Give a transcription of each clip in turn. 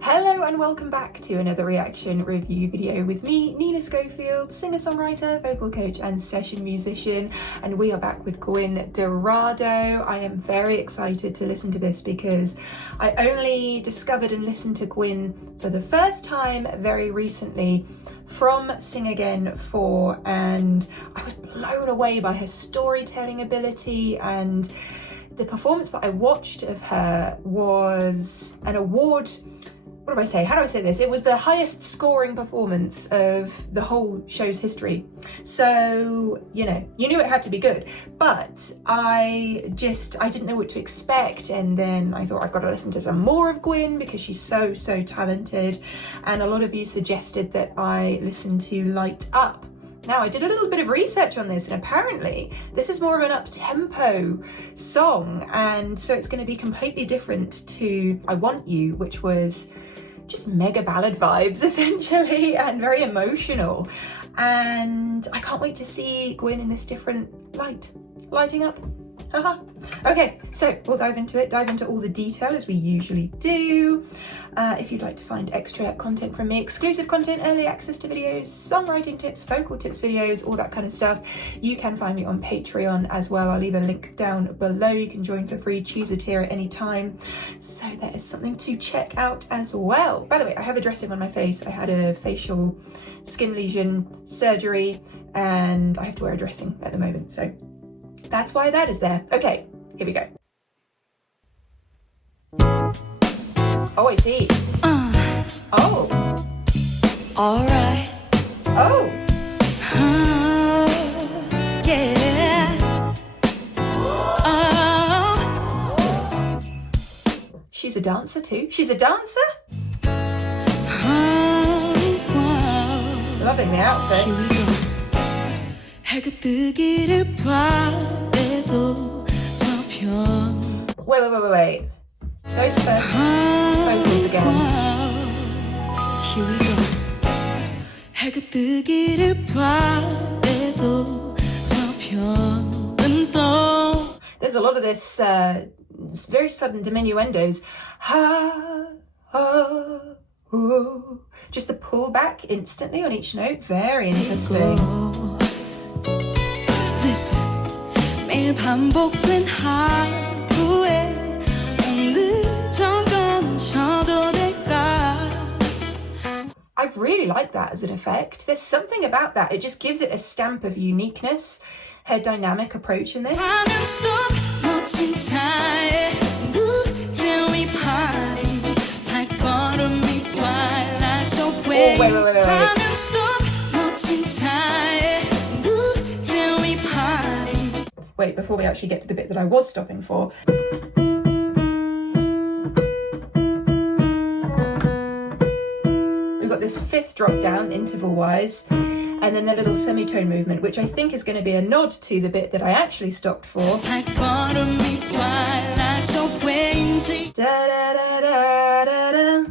Hello and welcome back to another reaction review video with me, Nina Schofield, singer-songwriter, vocal coach and session musician, and we are back with GWYN Dorado. I am very excited to listen to this because I only discovered and listened to GWYN for the first time very recently from Sing Again 4, and I was blown away by her storytelling ability, and the performance that I watched of her was an award. What do I say? How do I say this? It was the highest scoring performance of the whole show's history. So, you knew it had to be good, but I didn't know what to expect. And then I thought I've got to listen to some more of GWYN because she's so talented. And a lot of you suggested that I listen to Light Up. Now, I did a little bit of research on this, and apparently this is more of an up-tempo song, and so it's going to be completely different to I Want You, which was just mega ballad vibes essentially and very emotional. And I can't wait to see GWYN in this different light, lighting up. Haha. Okay, so we'll dive into all the detail as we usually do. If you'd like to find extra content from me, exclusive content, early access to videos, songwriting tips, vocal tips videos, all that kind of stuff, you can find me on Patreon as well. I'll leave a link down below. You can join for free, choose a tier at any time. So there is something to check out as well. By the way, I have a dressing on my face. I had a facial skin lesion surgery and I have to wear a dressing at the moment. So that's why that is there. Okay, here we go. Oh, I see. Oh. Alright. Oh. Yeah. She's a dancer too. She's a dancer? Loving the outfit. Here we go. 해가 뜨기를 바래도 저편. Wait. Those first vocals again. Here we go. 해가 뜨기를 바래도 저편은 또. There's a lot of this very sudden diminuendos. Ha, ha, oh. Just the pull back instantly on each note. Very interesting. Listen, 매일 반복된 하루에 오늘 정도는 쉬어도 될까? I really like that as an effect. There's something about that. It just gives it a stamp of uniqueness. Her dynamic approach in this. 화면 속 멋진 차에 무대 위 party 발걸음이 빨라져 wait. 화면 속 멋진 차에 무대 위 party. Wait, before we actually get to the bit that I was stopping for. We've got this fifth drop down interval-wise, and then the little semitone movement, which I think is going to be a nod to the bit that I actually stopped for. 발걸음이 빨라져 왠지. Da-da-da-da-da-da.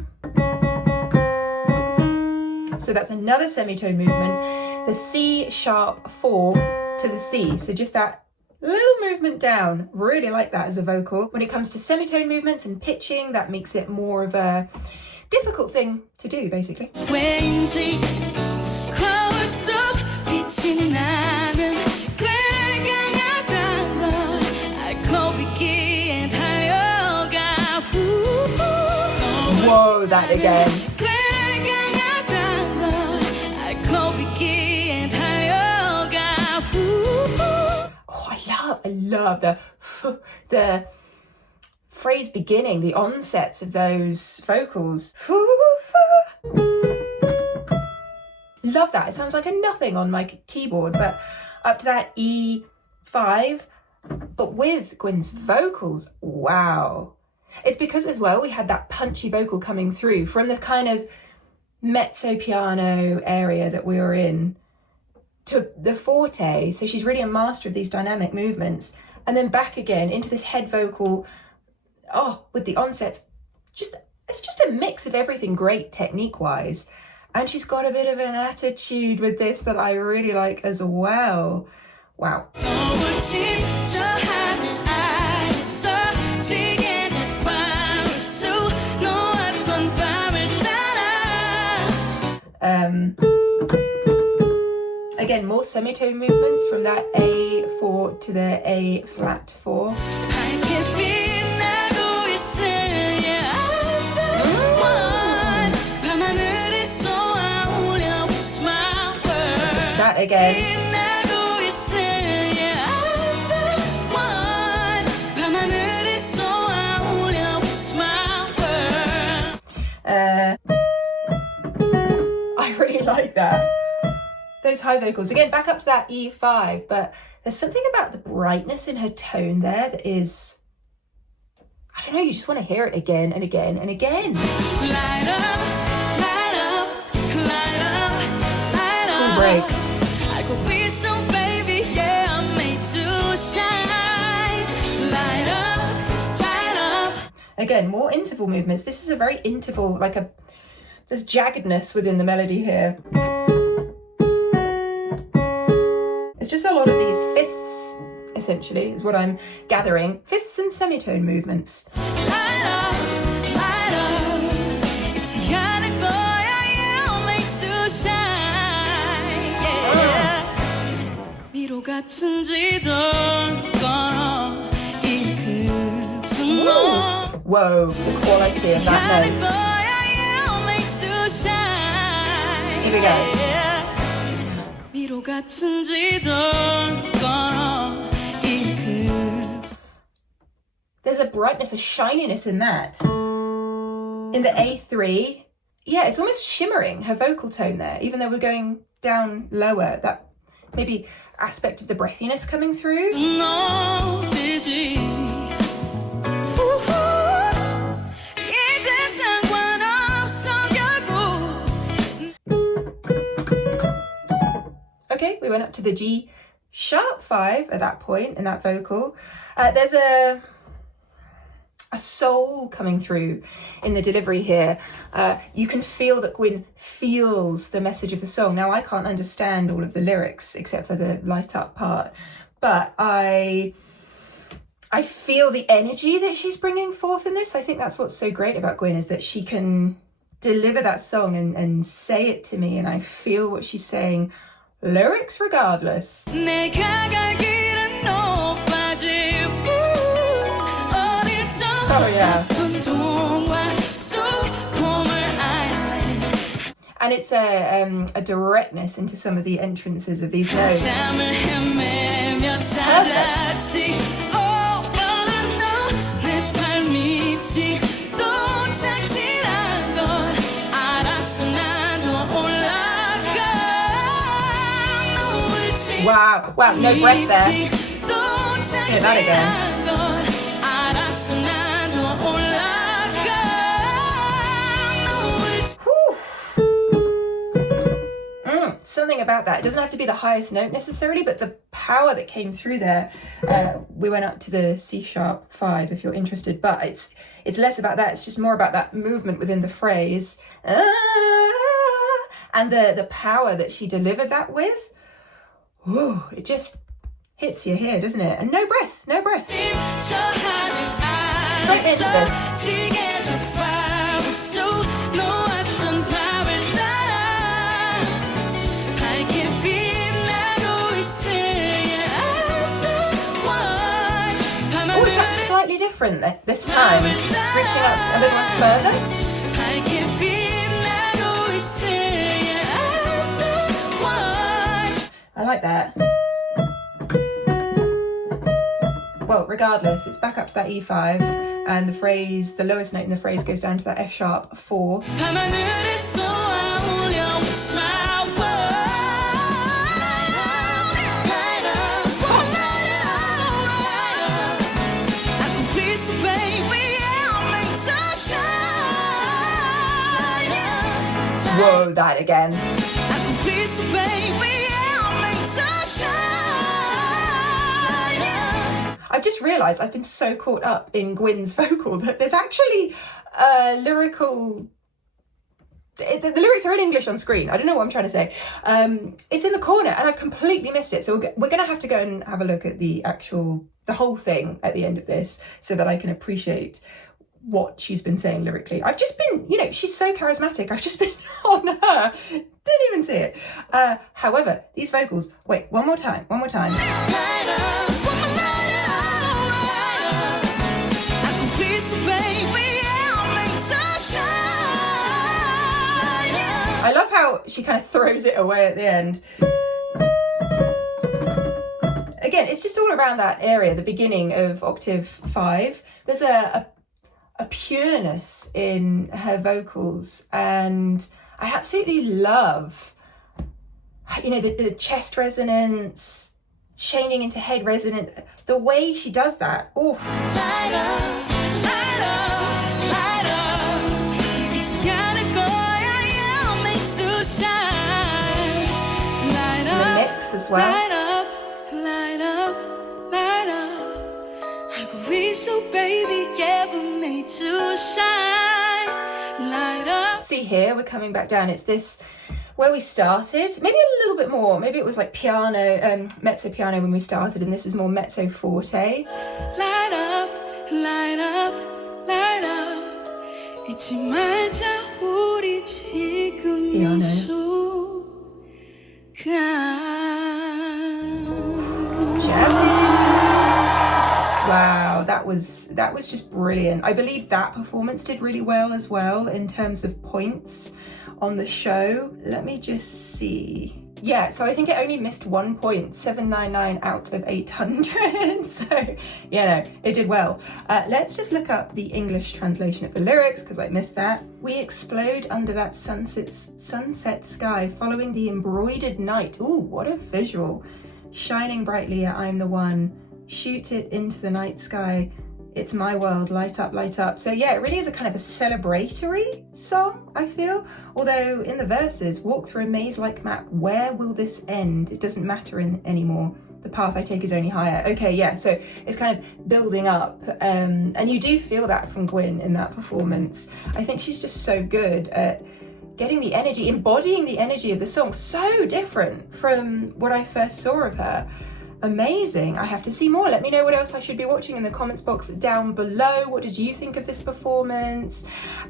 So that's another semitone movement, the C sharp 4 to the C. So just that little movement down. Really like that as a vocal. When it comes to semitone movements and pitching, that makes it more of a difficult thing to do, basically. 왠지 거울 속 빛이 나는 꽤 강하단 걸 알고 있기에 달려가. Whoa, that again. 꽤 강하단 걸 알고 있기에 달려가. Oh, I love the phrase beginning, the onsets of those vocals. Love that. It sounds like a nothing on my keyboard, but up to that E5, but with GWYN's vocals, wow. It's because as well we had that punchy vocal coming through from the kind of mezzo piano area that we were in to the forte. So she's really a master of these dynamic movements, and then back again into this head vocal. Oh, with the onsets, it's just a mix of everything great technique wise, and she's got a bit of an attitude with this that I really like as well. Wow. Again, more semitone movements from that A4 to the A flat 4. That again. I really like that. Those high vocals. Again, back up to that E5, but there's something about the brightness in her tone there that is, I don't know, you just want to hear it again and again and again. Light up, light up, light up, light up. Cool breaks. I could be so baby, yeah, I'm made to shine. Light up, light up. Again, more interval movements. This is a very interval, like there's jaggedness within the melody here. It's just a lot of these fifths, essentially, is what I'm gathering. Fifths and semitone movements. Light up, it's your boy, I am made to shine. Yeah. 미로 같은 지던 걸어 이 끝은 너. Whoa, the quality of that note. Here we go. There's a brightness, a shininess in that. In the A3, yeah, it's almost shimmering, her vocal tone there, even though we're going down lower, that maybe aspect of the breathiness coming through. Okay, we went up to the G sharp 5 at that point in that vocal. There's a soul coming through in the delivery here. You can feel that Gwyn feels the message of the song. Now, I can't understand all of the lyrics except for the light up part, but I feel the energy that she's bringing forth in this. I think that's what's so great about Gwyn, is that she can deliver that song and say it to me, and I feel what she's saying. Lyrics regardless. Oh yeah. And it's a directness into some of the entrances of these notes. Perfect. Wow, wow, no breath there. Hear that again. Something about that. It doesn't have to be the highest note necessarily, but the power that came through there. We went up to the C sharp 5 if you're interested, but it's less about that. It's just more about that movement within the phrase. And the power that she delivered that with. Ooh, it just hits you here, doesn't it? And no breath, no breath. Straight into this. Oh, is that slightly different this time? Reaching up a little further? I like that. Well, regardless, it's back up to that E5, and the lowest note in the phrase goes down to that F sharp 4. Whoa, that again. I've just realised I've been so caught up in Gwyn's vocal that there's actually lyrical... The lyrics are in English on screen. I don't know what I'm trying to say. It's in the corner and I've completely missed it. So we're going to have to go and have a look at the whole thing at the end of this so that I can appreciate what she's been saying lyrically. I've just been, you know, she's so charismatic. I've just been on her. Didn't even see it. However, these vocals, wait, one more time. I love how she kind of throws it away at the end. Again, it's just all around that area, the beginning of octave 5. There's a pureness in her vocals, and I absolutely love, you know, the chest resonance, chaining into head resonance, the way she does that. Oh. Light up, light up, light up. It's gotta go, I am made to shine. Light up, and the mix as well. Light up, light up, light up. I could be so baby, yeah, we're made to shine. Light up. See here, we're coming back down. It's this where we started, maybe a little bit more. Maybe it was like piano, mezzo piano when we started, and this is more mezzo forte. Light up, light up, light up. 잊지 말자 우리 지금 이 순간. Jazzy. Wow, that was just brilliant. I believe that performance did really well as well in terms of points on the show. Let me just see. Yeah, so I think it only missed 1 point, 799 out of 800. So, yeah, no, it did well. Let's just look up the English translation of the lyrics, because I missed that. We explode under that sunset sky, following the embroidered night. Ooh, what a visual. Shining brightly, I'm the one. Shoot it into the night sky. It's my world, light up, light up. So yeah, it really is a kind of a celebratory song, I feel. Although in the verses, walk through a maze-like map, where will this end? It doesn't matter anymore. The path I take is only higher. Okay, yeah, so it's kind of building up. And you do feel that from Gwyn in that performance. I think she's just so good at getting the energy, embodying the energy of the song. So different from what I first saw of her. Amazing. I have to see more. Let me know what else I should be watching in the comments box down below. What did you think of this performance?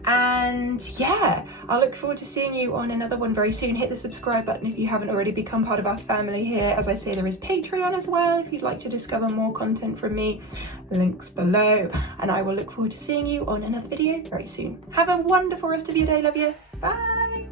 And yeah, I look forward to seeing you on another one very soon. Hit the subscribe button if you haven't already become part of our family here. As I say, there is Patreon as well if you'd like to discover more content from me. Links below. And I will look forward to seeing you on another video very soon. Have a wonderful rest of your day. Love you. Bye.